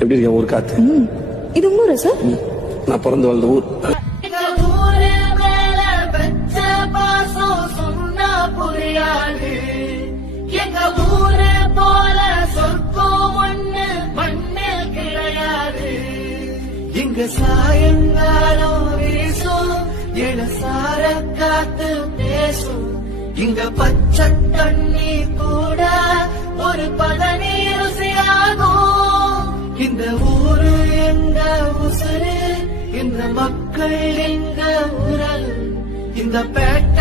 எப்படி இருக்க ஊர் காத்து? இது ஊரா சார்? நான் பிறந்து வளர்ந்த ஊர். எங்க ஊரு போல சொர்க்கம் ஒண்ணு மண்ணில் கிடையாது. இங்க சாயங்காலம் வீசும் இளசார காத்து பேசும். இங்க பச்சை தண்ணி கூட ஒரு பதனி ருசியாகும். இந்த ஊரு எங்க உசுரு, இந்த மக்கள் எங்க உறவு. இந்த பேட்டை